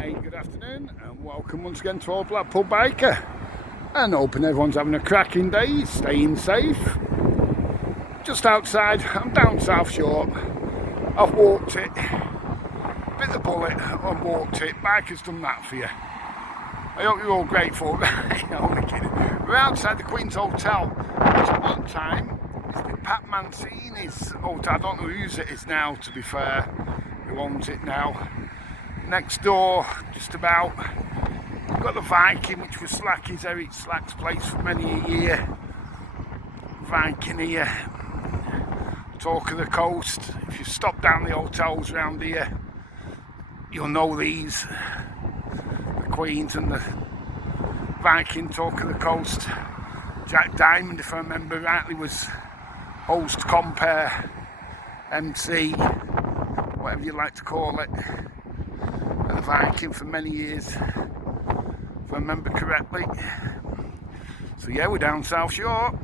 Hi, good afternoon and welcome once again to our Blackpool Biker, and hoping everyone's having a cracking day, staying safe. Just outside, I'm down South Shore. I've walked it, bit the bullet and walked it. Biker's done that for you. I hope you're all grateful. Only kidding. We're outside the Queen's Hotel, which at one time has been Pat Mancini's hotel. I don't know whose it is now, to be fair, who owns it now. Next door, just about, we've got the Viking, which was Eric Slack's place for many a year. Viking here, talk of the coast. If you stop down the hotels around here, you'll know these. The Queen's and the Viking, talk of the coast. Jack Diamond, if I remember rightly, was host, compare, MC, whatever you like to call it. The Viking for many years, if I remember correctly. So yeah, we're down South Shore,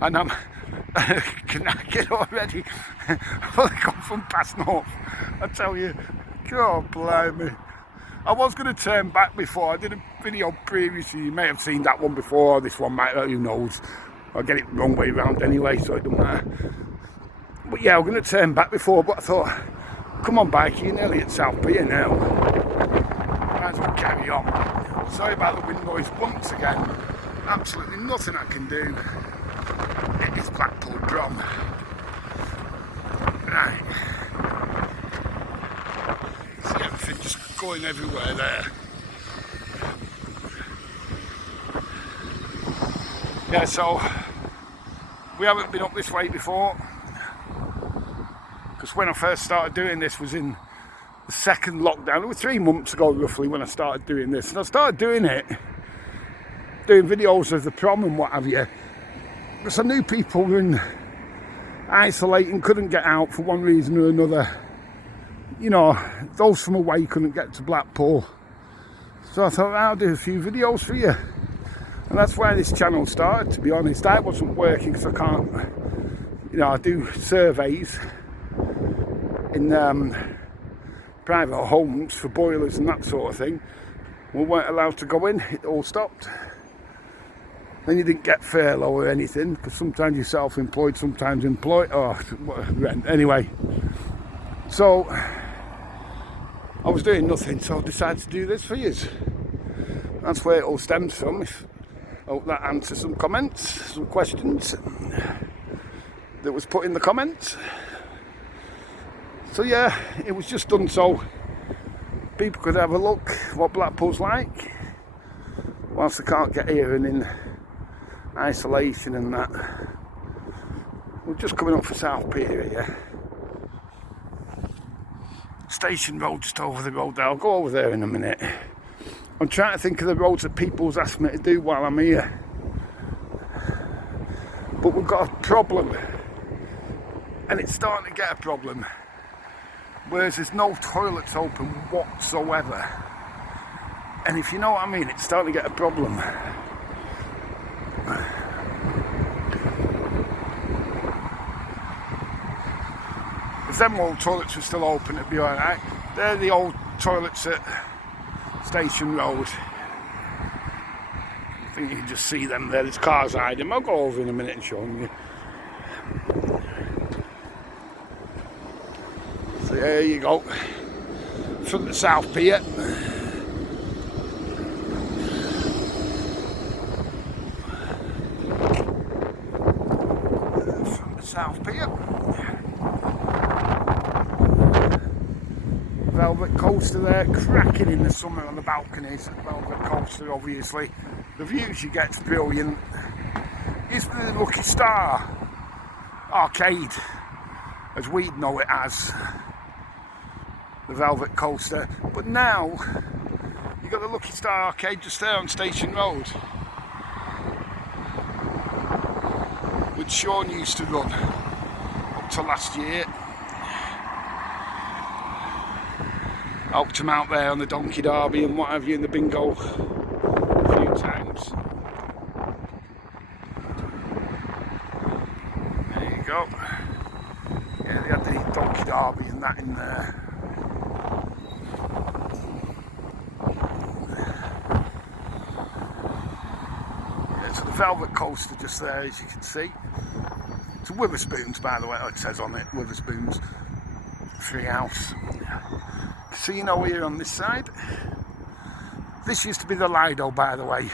and I'm knackered already. I've only come from past North. I tell you, God blimey. I was going to turn back before. I did a video previously. You may have seen that one before. This one might, who knows. I'll get it the wrong way around anyway, so it doesn't matter. But yeah, I'm going to turn back before, but I thought, come on, bike, you're nearly at South Pier now. Might as well carry on. Sorry about the wind noise once again. Absolutely nothing I can do. It is Blackpool Prom. Right. See everything just going everywhere there. Yeah, so we haven't been up this way before. Because when I first started doing this was in the second lockdown. It was 3 months ago roughly when I started doing this, and I started doing it, doing videos of the prom and what have you, because I knew people were in isolating, couldn't get out for one reason or another. You know, those from away couldn't get to Blackpool, so I thought I'll do a few videos for you, and that's why this channel started. To be honest, I wasn't working because I can't, you know, I do surveys in private homes for boilers and that sort of thing. We weren't allowed to go in, it all stopped. Then you didn't get furlough or anything, because sometimes you're self-employed, sometimes employed, or rent. Anyway, so I was doing nothing, so I decided to do this for you. That's where it all stems from. I hope that answers some comments, some questions that was put in the comments. So yeah, it was just done so people could have a look what Blackpool's like whilst they can't get here and in isolation and that. We're just coming up for South Pier here. Station Road just over the road there. I'll go over there in a minute. I'm trying to think of the roads that people's asked me to do while I'm here. But we've got a problem, and it's starting to get a problem. Whereas there's no toilets open whatsoever. And if you know what I mean, it's starting to get a problem. If them old toilets were still open, it'd be alright. They're the old toilets at Station Road. I think you can just see them there. There's cars hiding them. I'll go over in a minute and show them you. So there you go, from the South Pier. From the South Pier. Velvet coaster there, cracking in the summer on the balconies. Velvet coaster, obviously. The views you get's brilliant. Is the Lucky Star arcade, as we'd know it as. The Velvet coaster, but now you've got the Lucky Star arcade just there on Station Road, which Sean used to run up to last year. I helped him out there on the Donkey Derby and what have you in the bingo a few times. There you go. Yeah, they had the Donkey Derby and that in there. velvet coaster just there, as you can see. It's Witherspoons, by the way. Oh, it says on it, Witherspoons Treehouse. Casino here on this side. This used to be the Lido, by the way.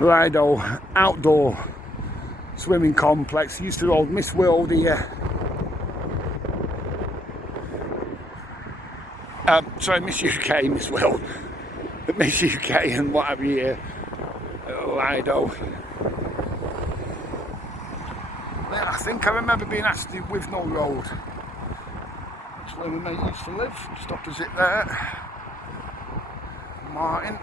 Lido outdoor swimming complex. Used to hold Miss World here. Sorry, Miss UK, Miss World. Miss UK and what have you here. Lido. I think I remember being asked to do Withnell Road. That's where my mate used to live, just opposite there. Martin.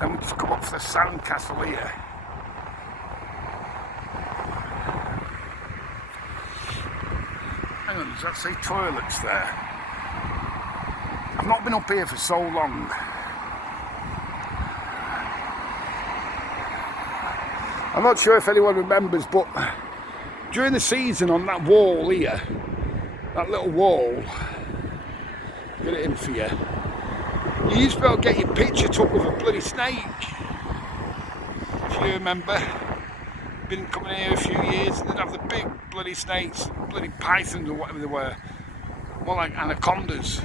Then we just come up to the sandcastle here. Hang on, does that say toilets there? I've not been up here for so long. I'm not sure if anyone remembers, but during the season on that wall here, that little wall, get it in for you, you used to be able to get your picture took with a bloody snake. If you remember, been coming here a few years and they'd have the big bloody snakes, bloody pythons or whatever they were, more like anacondas.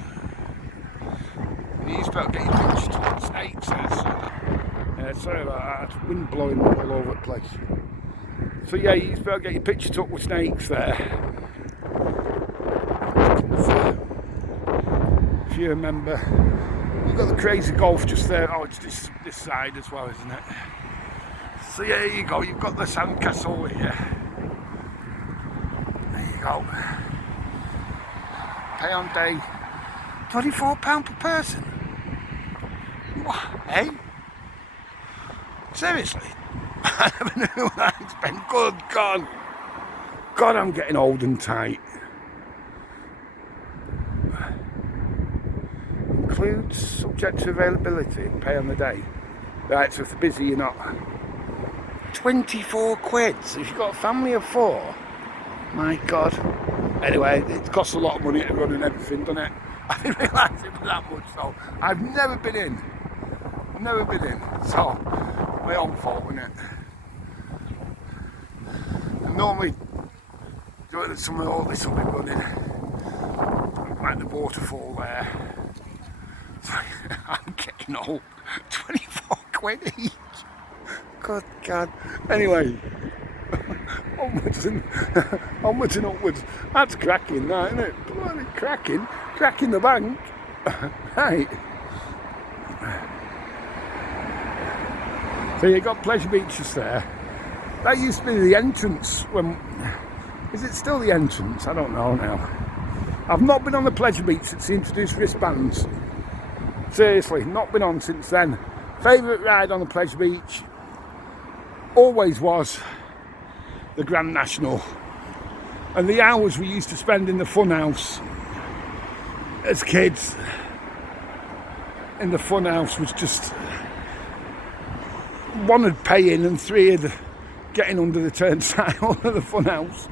And you used to be able to get your picture took with snakes there. Sorry about that, wind blowing all over the place. So yeah, you used to be able to get your picture took with snakes there. If you remember, you've got the crazy golf just there. Oh, it's this side as well, isn't it? So yeah, there you go, you've got the sandcastle here. There you go. Pay on day, £24 per person. What, eh? Seriously? I never knew that I'd spend. Good God. God, I'm getting old and tight. Includes subject to availability and pay on the day. Right, so if they're busy, you're not. 24 quid. So if you've got a family of 4, my God. Anyway, it costs a lot of money to run and everything, doesn't it? I didn't realise it was that much, so I've never been in. Never been in, so my own fault, isn't it? And normally, some of all this will be running, like the waterfall there. So I'm getting old. 24 quid each. Good God. Anyway, onwards and upwards. That's cracking, that, isn't it? Bloody cracking the bank. Right. So you've got Pleasure Beaches there. That used to be the entrance when... Is it still the entrance? I don't know now. I've not been on the Pleasure Beach since they introduced wristbands. Seriously, not been on since then. Favourite ride on the Pleasure Beach always was the Grand National. And the hours we used to spend in the funhouse as kids in the funhouse was just... 1 would pay in and 3 would getting under the turnstile of the funhouse.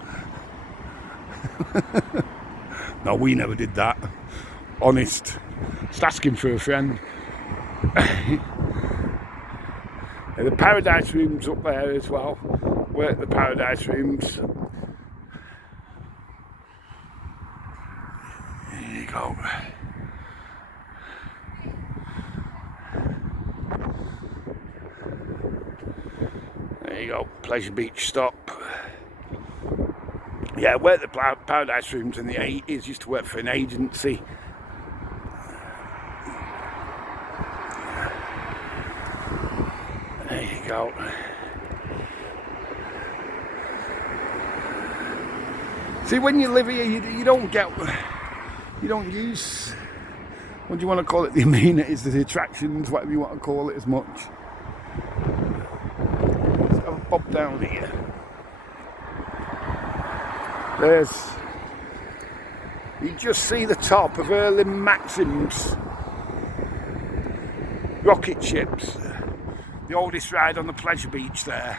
No, we never did that. Honest. Just asking for a friend. The Paradise Rooms up there as well. We're at the Paradise Rooms. There you go. There you go, Pleasure Beach stop. Yeah, we're at the Paradise Rooms in the 80s, used to work for an agency. There you go. See, when you live here, you don't use, what do you want to call it, the amenities, the attractions, whatever you want to call it, as much. Pop down here. You just see the top of Erling Maxim's rocket ships, the oldest ride on the Pleasure Beach there.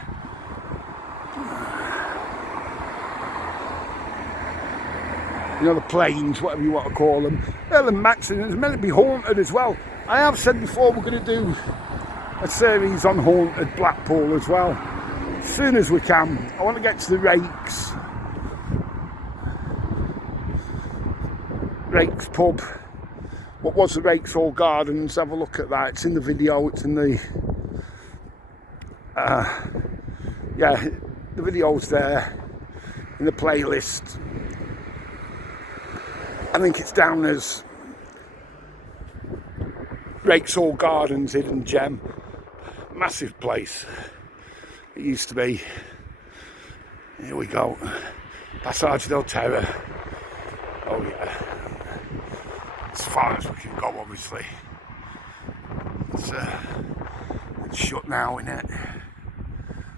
you know, the plains, whatever you want to call them. Well, the maximum is meant to be haunted as well. I have said before we're going to do a series on haunted Blackpool as well. As soon as we can. I want to get to the Rakes pub. What was the Rakes Hall Gardens? Have a look at that. It's in the video. It's in the yeah, the video's there in the playlist. I think it's down as Rakes Hall Gardens, Hidden Gem. Massive place. It used to be. Here we go. Passage del Terra. Oh yeah. As far as we can go, obviously. It's shut now, innit?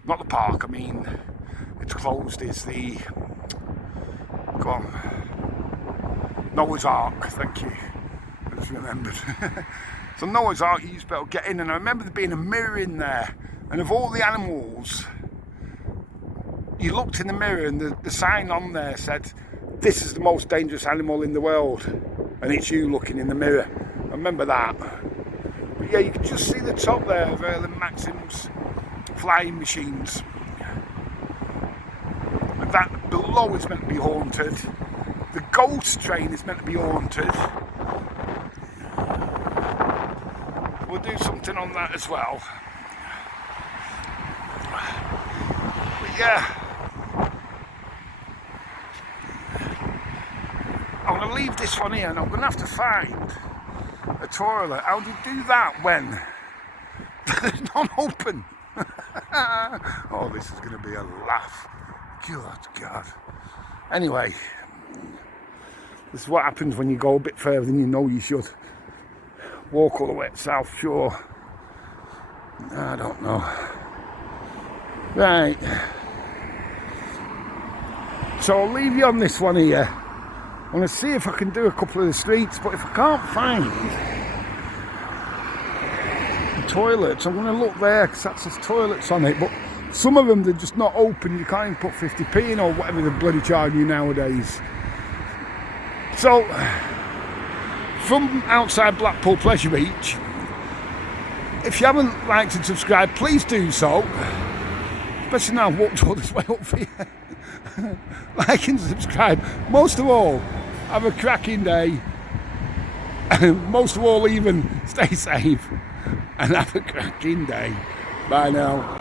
Not the park, I mean, it's closed. It's the, go on, Noah's Ark, thank you. I just remembered. So Noah's Ark, you used to be able to get in, and I remember there being a mirror in there, and of all the animals, you looked in the mirror and the sign on there said, "This is the most dangerous animal in the world," and it's you looking in the mirror. I remember that. But yeah, you can just see the top there of Erlen Maxim's flying machines. And that below is meant to be haunted. The ghost train is meant to be haunted. We'll do something on that as well. But yeah, I'm going to leave this one here and I'm going to have to find a toilet. How do you do that when there's none open? Oh, this is going to be a laugh. God. Anyway, this is what happens when you go a bit further than you know you should. Walk all the way to South Shore. I don't know. Right. So I'll leave you on this one here. I'm going to see if I can do a couple of the streets, but if I can't find the toilets, I'm going to look there because that says toilets on it, but some of them, they're just not open. You can't even put 50p in or whatever they're bloody charging you nowadays. So, from outside Blackpool Pleasure Beach, if you haven't liked and subscribed, please do so. Especially now I've walked all this way up here. Like and subscribe. Most of all, have a cracking day. Most of all, even stay safe and have a cracking day. Bye now.